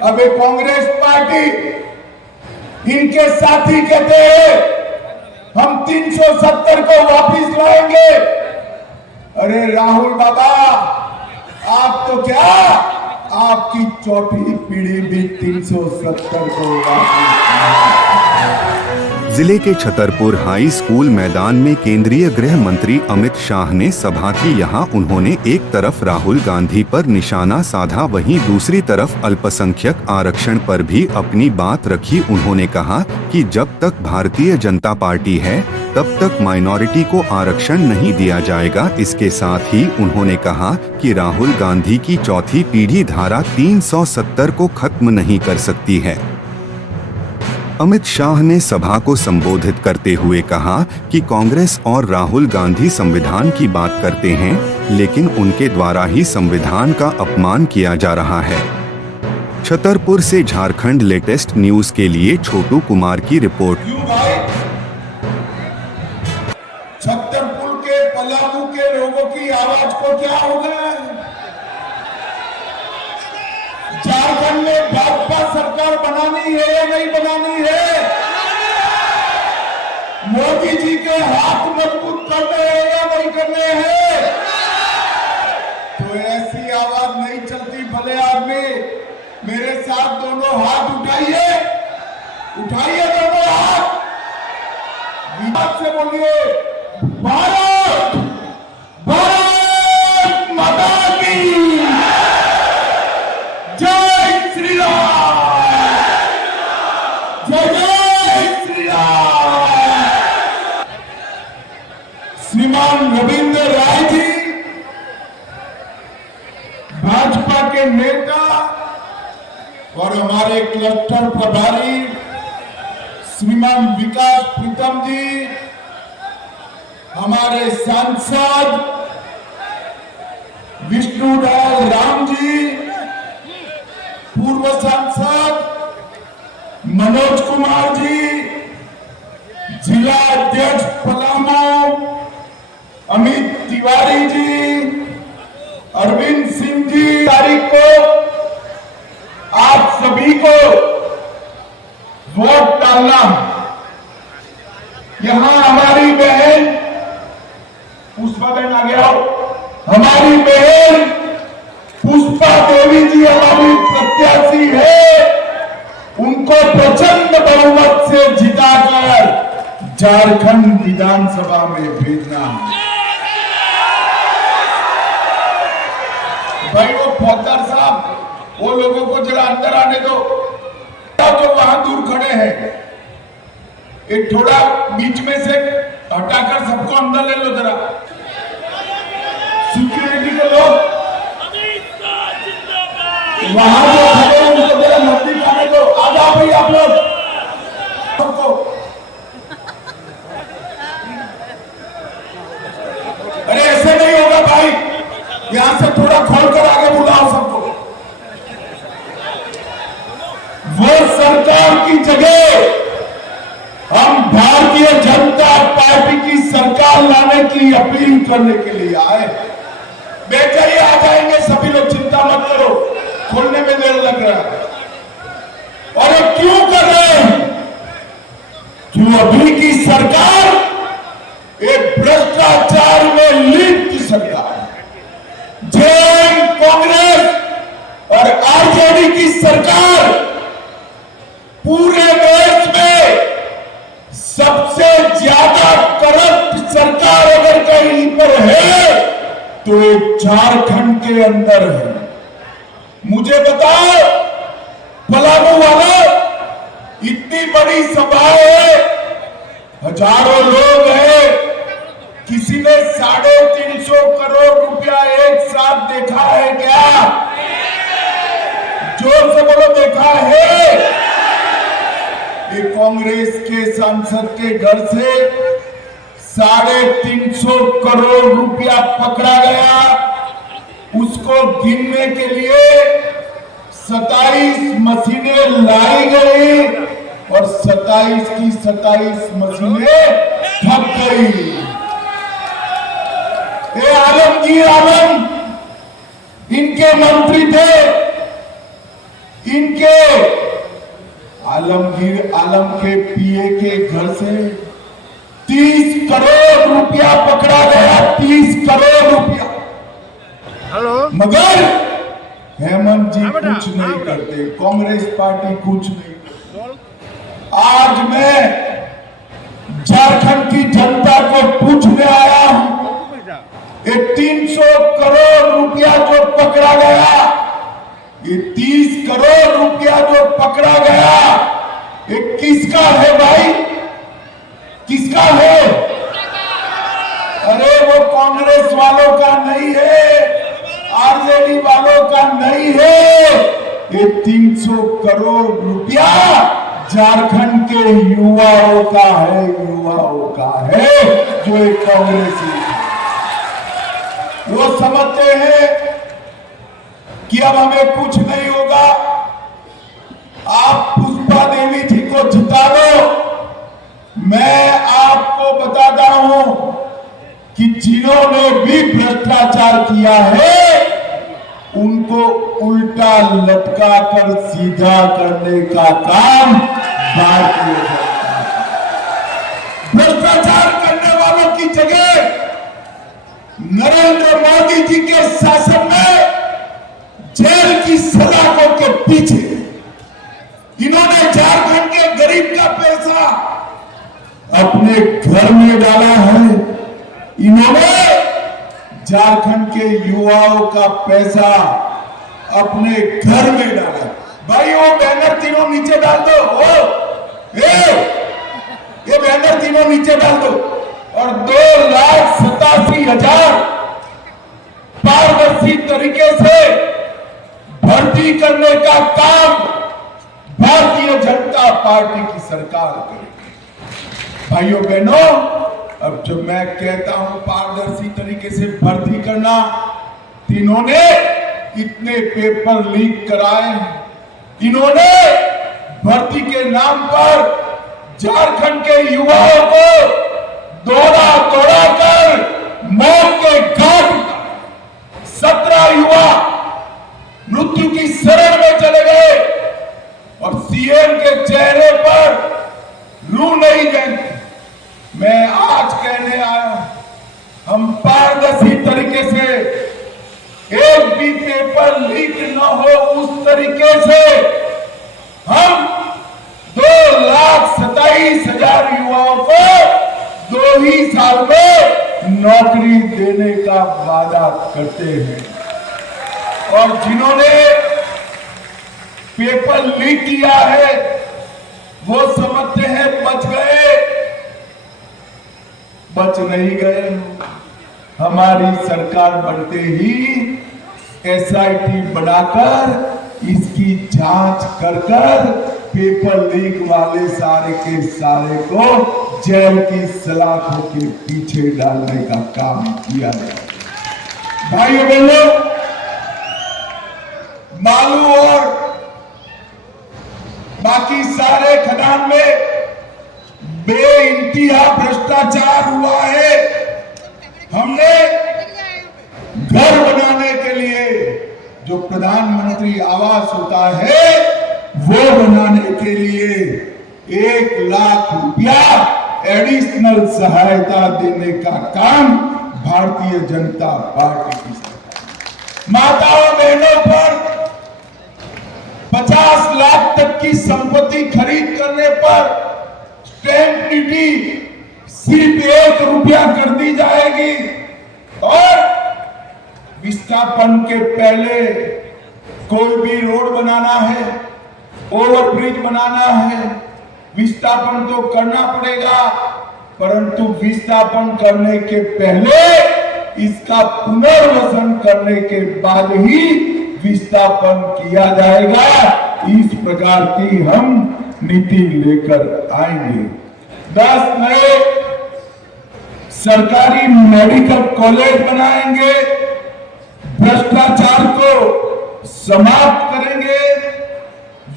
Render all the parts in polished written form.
अब ये कांग्रेस पार्टी, इनके साथी कहते हैं हम 370 को वापस लाएंगे। अरे राहुल बाबा, आप तो क्या, आपकी चौथी पीढ़ी भी 370 को वापस। जिले के छतरपुर हाई स्कूल मैदान में केंद्रीय गृह मंत्री अमित शाह ने सभा की। यहां उन्होंने एक तरफ राहुल गांधी पर निशाना साधा, वहीं दूसरी तरफ अल्पसंख्यक आरक्षण पर भी अपनी बात रखी। उन्होंने कहा कि जब तक भारतीय जनता पार्टी है तब तक माइनॉरिटी को आरक्षण नहीं दिया जाएगा। इसके साथ ही उन्होंने कहा कि राहुल गांधी की चौथी पीढ़ी धारा 370 को खत्म नहीं कर सकती है। अमित शाह ने सभा को संबोधित करते हुए कहा कि कांग्रेस और राहुल गांधी संविधान की बात करते हैं, लेकिन उनके द्वारा ही संविधान का अपमान किया जा रहा है। छतरपुर से झारखंड लेटेस्ट न्यूज के लिए छोटू कुमार की रिपोर्ट। छतरपुर के पलामू के लोगों की आवाज को क्या हो गया? झारखंड में भाजपा सरकार बनानी है या नहीं बनानी है? मोदी जी के हाथ मजबूत करने हैं या नहीं करने हैं? तो ऐसी आवाज नहीं चलती। भले आदमी मेरे साथ दोनों हाथ उठाइए, उठाइए दोनों हाथ, विवाद से बोलिए भारत भारत माता की जय श्री राम, जय जय श्री राम। श्रीमान रविंद्र राय जी भाजपा के नेता और हमारे क्लस्टर प्रभारी श्रीमान विकास प्रीतम जी, हमारे सांसद विष्णुदयाल राम जी, पूर्व सांसद मनोज कुमार जी, जिला अध्यक्ष पलामू अमित तिवारी जी, अरविंद सिंह जी, तारीख को आप सभी को वोट डालना। यहां हमारी बहन पुष्पा बहन आ गया, हमारी बहन पुष्पा देवी जी हमारी प्रत्याशी है। उनको प्रचंड बहुमत से जिताकर झारखंड विधानसभा में भेजना। भाई वो फौजदार साहब, वो लोगों को जरा अंदर आने दो जो वहां दूर खड़े हैं। एक थोड़ा बीच में से हटाकर सबको अंदर ले लो जरा। सिक्योरिटी के लोग वहां जो खड़े हैं उनको जरा नजदीक आने दो। आ जाओ भाई आप लोग सबको। अरे ऐसे नहीं होगा भाई, यहां से थोड़ा खोलकर आगे बुलाओ सबको। वो सरकार की जगह हम भारतीय जनता पार्टी की सरकार लाने की अपील करने के लिए आए। बेटा ही आ जाएंगे सभी लोग, चिंता मत करो, खोलने में देर लग रहा है। और ये क्यों कर रहे हैं? क्यों अभी की सरकार एक भ्रष्टाचार में लिप्त सरकार है। जेएम कांग्रेस और आरजेडी की सरकार पूरे देश में सबसे ज्यादा करप्ट सरकार अगर कहीं पर है तो एक झारखंड के अंदर है। मुझे बताओ पलामू वाला, इतनी बड़ी सभा है, हजारों लोग हैं, किसी ने 350 करोड़ रुपया एक साथ देखा है क्या? जोर से बोलो, देखा है? ये कांग्रेस के सांसद के घर से 350 करोड़ रुपया पकड़ा गया। उसको गिनने के लिए 27 मशीनें लाई गई और 27 की 27 मशीनें ठप गई। ये आलमगीर आलम इनके मंत्री थे, इनके आलम के पीए के घर से 30 करोड़ रुपया पकड़ा गया, 30 करोड़ रुपया। मगर हेमंत जी कुछ नहीं करते, कांग्रेस पार्टी कुछ नहीं करती। आज मैं झारखंड की जनता को पूछने आया हूं, ये 300 करोड़ रुपया जो पकड़ा गया, ये 30 करोड़ रुपया जो पकड़ा गया, ये किसका है भाई? किसका है? अरे वो कांग्रेस वालों का नहीं है, आरजेडी वालों का नहीं है। ये 300 करोड़ रुपया झारखंड के युवाओं का है, युवाओं का है, जो एक कांग्रेसी है। वो समझते हैं कि अब हमें कुछ नहीं होगा, आप पुष्पा देवी जी को जिता दो। मैं आपको बताता हूं कि जिन्होंने भी भ्रष्टाचार किया है, उनको उल्टा लटका कर सीधा करने का काम भारतीय जनता। भ्रष्टाचार करने वालों की जगह नरेंद्र मोदी जी के शासन में जेल की सलाखों के पीछे इन्होंने झारखंड के गरीब का पैसा अपने घर में डाला है। इन्होंने झारखंड के युवाओं का पैसा अपने घर में डाला। भाई वो बैनर तीनों नीचे डाल दो, ये बैनर तीनों नीचे डाल दो। और 2,87,000 पारदर्शी तरीके से भर्ती करने का काम भारतीय जनता पार्टी की सरकार करेगी। भाइयों बहनों, अब जो मैं कहता हूं पारदर्शी तरीके से भर्ती करना, इन्होंने इतने पेपर लीक कराए, इन्होंने भर्ती के नाम पर झारखंड के युवाओं को दौड़ा दौड़ा कर मौत के घाट उतारा। 17 युवा मृत्यु की शरण में चले गए और सीएम के चेहरे पर रू नहीं गए। मैं आज कहने आया, हम पारदर्शी तरीके से एक भी पेपर लीक न हो, उस तरीके से हम 2,27,000 युवाओं को 2 ही साल में नौकरी देने का वादा करते हैं। और जिन्होंने पेपर लीक किया है, वो समझते हैं बच गए, बच नहीं गए। हमारी सरकार बनते ही एसआईटी बनाकर इसकी जांच कर पेपर लीक वाले सारे के सारे को जेल की सलाखों के पीछे डालने का काम किया गया। भाइयों बहनों, बालू और बाकी सारे खदान में बेइंतहा भ्रष्टाचार हुआ है। हमने घर बनाने के लिए जो प्रधानमंत्री आवास होता है, वो बनाने के लिए 1 लाख रुपया एडिशनल सहायता देने का काम भारतीय जनता पार्टी की सरकार। माताओं बहनों पर 50 लाख तक की संपत्ति खरीद करने पर स्टैंप ड्यूटी सिर्फ 1 रुपया कर दी जाएगी। और विस्थापन के पहले कोई भी रोड बनाना है, ओवरब्रिज बनाना है, विस्थापन तो करना पड़ेगा, परंतु विस्थापन करने के पहले इसका पुनर्वसन करने के बाद ही विस्थापन किया जाएगा। इस प्रकार की हम नीति लेकर आएंगे। 10 नए सरकारी मेडिकल कॉलेज बनाएंगे, भ्रष्टाचार को समाप्त करेंगे,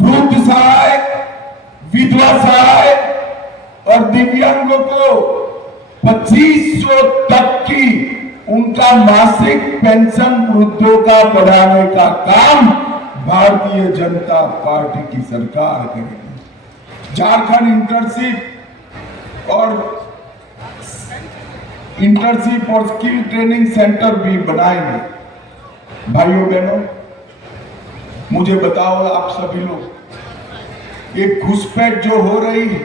वृद्ध सहाय, विधवा सहाय और दिव्यांगों को 2500 तक की उनका मासिक पेंशन वृद्धों का बढ़ाने का काम भारतीय जनता पार्टी की सरकार करेगी। झारखंड इंटर्नशिप और स्किल ट्रेनिंग सेंटर भी बनाएंगे। भाइयों बहनों, मुझे बताओ आप सभी लोग, ये घुसपैठ जो हो रही है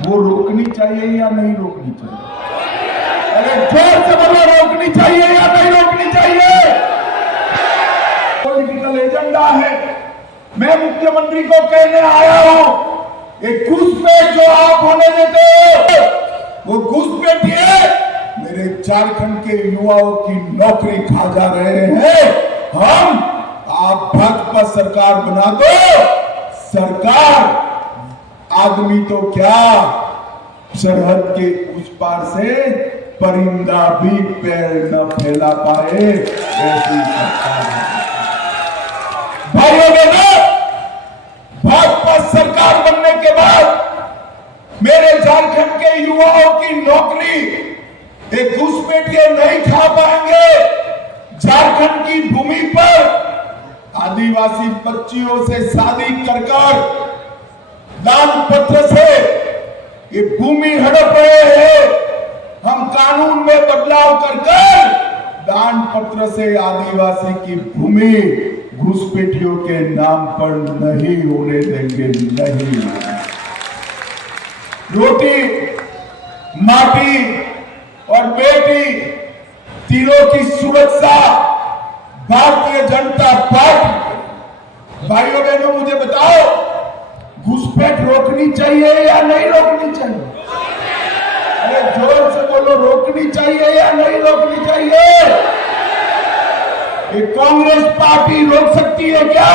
वो रोकनी चाहिए या नहीं रोकनी चाहिए? अरे जोर से बोलो, रोकनी चाहिए या नहीं रोकनी चाहिए? पॉलिटिकल एजेंडा है। मैं मुख्यमंत्री को कहने आया हूं, ये घुसपैठ जो आप होने देते हो वो घुसपैठिए मेरे झारखंड के युवाओं की नौकरी खा जा रहे हैं। आप भाजपा सरकार बना दो, सरकार आदमी तो क्या, सरहद के उस पार से परिंदा भी पैर न फैला पाए, ऐसी सरकार है। भाइयों बहनों, भाजपा सरकार बनने के बाद मेरे झारखंड के युवाओं की नौकरी एक घुसपैठिए नहीं खा पाएंगे। झारखंड की भूमि पर आदिवासी बच्चियों से शादी कर दान पत्र से ये भूमि हड़प रहे हैं। हम कानून में बदलाव कर दान पत्र से आदिवासी की भूमि घुसपैठियों के नाम पर नहीं होने देंगे। नहीं, रोटी, माटी और बेटी तीनों की सुरक्षा भारतीय जनता पार्टी। भाइयों बहनों, मुझे बताओ, घुसपैठ रोकनी चाहिए या नहीं रोकनी चाहिए? अरे जोर से बोलो, रोकनी चाहिए या नहीं रोकनी चाहिए? ये कांग्रेस पार्टी रोक सकती है क्या?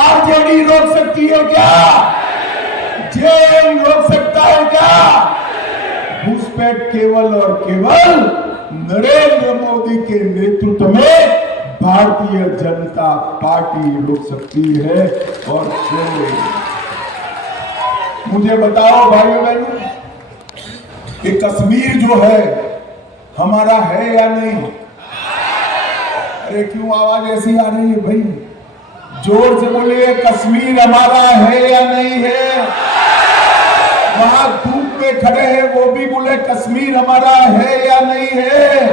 आरजेडी रोक सकती है क्या? जेएम रोक सकता है क्या? घुसपैठ केवल और केवल नरेंद्र मोदी के नेतृत्व में भारतीय जनता पार्टी रोक सकती है। और मुझे बताओ भाइयों बहनों, ये कश्मीर जो है हमारा है या नहीं? अरे क्यों आवाज ऐसी आ रही है भाई? जोर से बोलिए, कश्मीर हमारा है या नहीं है? वहां धूप में खड़े हैं वो भी बोले कश्मीर हमारा है या नहीं है?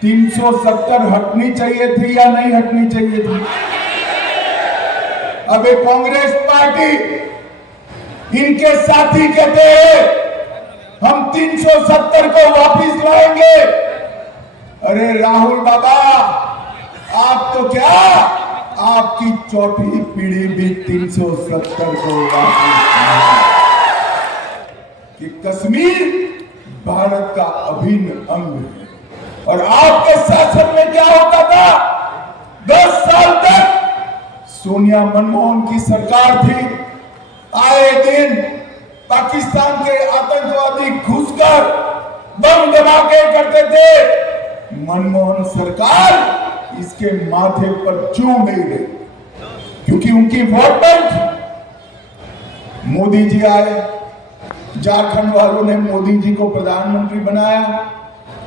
370 हटनी चाहिए थी या नहीं हटनी चाहिए थी? अब ये कांग्रेस पार्टी, इनके साथी कहते हैं हम 370 को वापस लाएंगे। अरे राहुल बाबा, आप तो क्या, आपकी चौथी पीढ़ी भी 370 को वापस कि कश्मीर भारत का अभिन्न अंग है। और आपके शासन में क्या होता था? 10 साल तक सोनिया मनमोहन की सरकार थी। आए दिन पाकिस्तान के आतंकवादी घुसकर बम धमाके करते थे। मनमोहन सरकार इसके माथे पर चू नहीं रही, क्योंकि उनकी वोट बैंक। मोदी जी आए, झारखंड वालों ने मोदी जी को प्रधानमंत्री बनाया।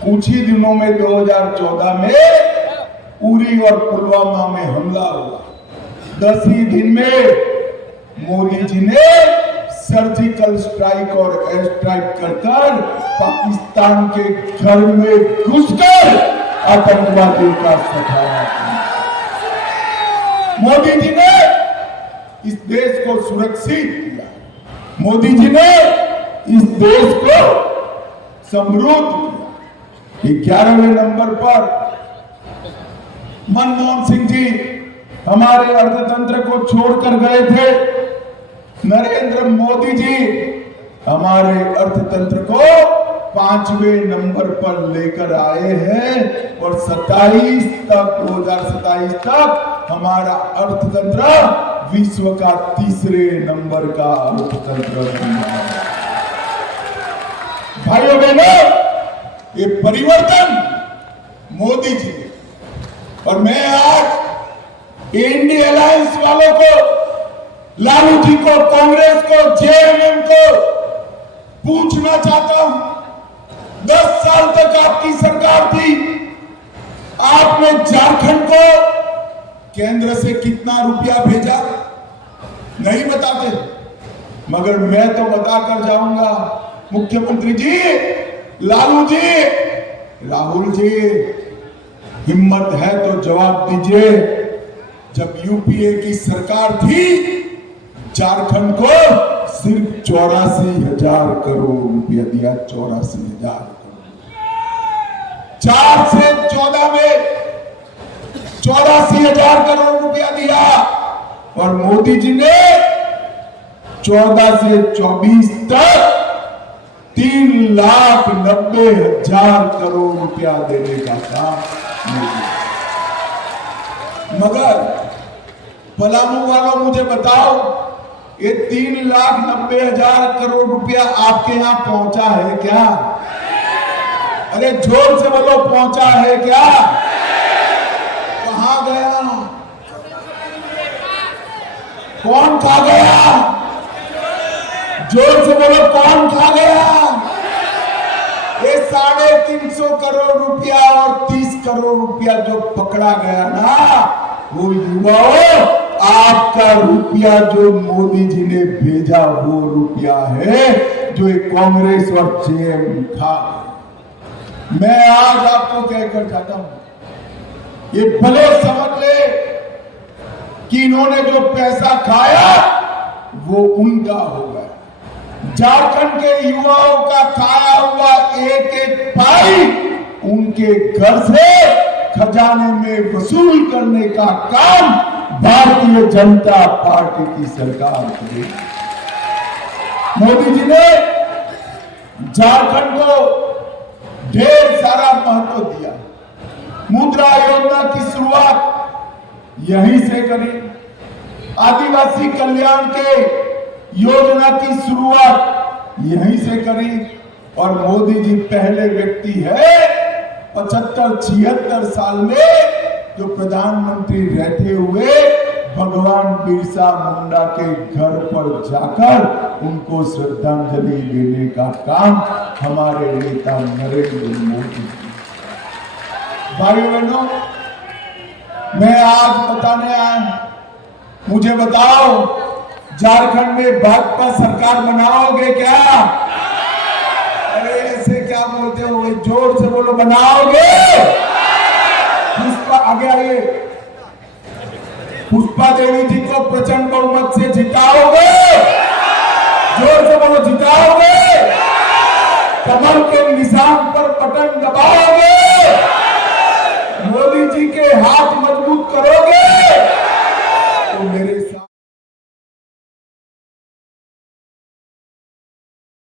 कुछ ही दिनों में 2014 में उरी और पुलवामा में हमला हुआ। 10 ही दिन में मोदी जी ने सर्जिकल स्ट्राइक और एयर स्ट्राइक कर पाकिस्तान के घर में घुसकर आतंकवादियों का सफाया किया। मोदी जी ने इस देश को सुरक्षित किया। मोदी जी ने इस देश को समृद्ध किया। 11वें नंबर पर मनमोहन सिंह जी हमारे अर्थतंत्र को छोड़कर गए थे। नरेंद्र मोदी जी हमारे अर्थतंत्र को 5वें नंबर पर लेकर आए हैं और 2027 तक हमारा अर्थतंत्र विश्व का 3रे नंबर का अर्थतंत्र बना है। भाइयों बहनों, ये परिवर्तन मोदी जी ने, और मैं आज इंडिया अलायंस वालों को, लालू जी को, कांग्रेस को, जेएमएम को पूछना चाहता हूं, 10 साल तक आपकी सरकार थी, आपने झारखंड को केंद्र से कितना रुपया भेजा नहीं बताते, मगर मैं तो बताकर जाऊंगा। मुख्यमंत्री जी, लालू जी, राहुल जी, हिम्मत है तो जवाब दीजिए। जब यूपीए की सरकार थी, झारखंड को सिर्फ 84,000 करोड़ रुपया दिया। 84,000 करोड़। 4 से 14 में 84,000 करोड़ रुपया दिया, और मोदी जी ने 14 से 24 तक 3,90,000 करोड़ रुपया देने का काम किया। मगर पलामू वालों, मुझे बताओ, ये 3,90,000 करोड़ रुपया आपके यहां पहुंचा है क्या? अरे जोर से बोलो, पहुंचा है क्या? कहां गया? कौन खा गया? जोर से बोलो, कौन खा गया? ये 350 करोड़ रुपया और 30 करोड़ रुपया जो पकड़ा गया ना, वो युवाओं, आपका रुपया जो मोदी जी ने भेजा वो रुपया है जो कांग्रेस और जेएम खा। मैं आज आपको कहकर जाता हूं, ये भले समझ ले कि इन्होंने जो पैसा खाया वो उनका होगा। झारखंड के युवाओं का खाया हुआ एक एक पाई उनके घर से खजाने में वसूल करने का काम भारतीय जनता पार्टी की सरकार करेगी। मोदी जी ने झारखंड को ढेर सारा महत्व दिया। मुद्रा योजना की शुरुआत यहीं से करी, आदिवासी कल्याण के योजना की शुरुआत यहीं से करी, और मोदी जी पहले व्यक्ति है 75-76 साल में जो प्रधानमंत्री रहते हुए भगवान बिरसा मुंडा के घर पर जाकर उनको श्रद्धांजलि देने का काम हमारे नेता नरेंद्र मोदी। भाइयों बहनों, मैं आज बताने आया, मुझे बताओ, झारखंड में भाजपा सरकार बनाओगे क्या? अरे ऐसे क्या बोलते हो, जोर से बोलो, बनाओगे? पुष्पा आगे आइए, पुष्पा देवी जी को प्रचंड बहुमत से जिताओगे? जोर से बोलो, जिताओगे? कमल के निशान पर बटन दबा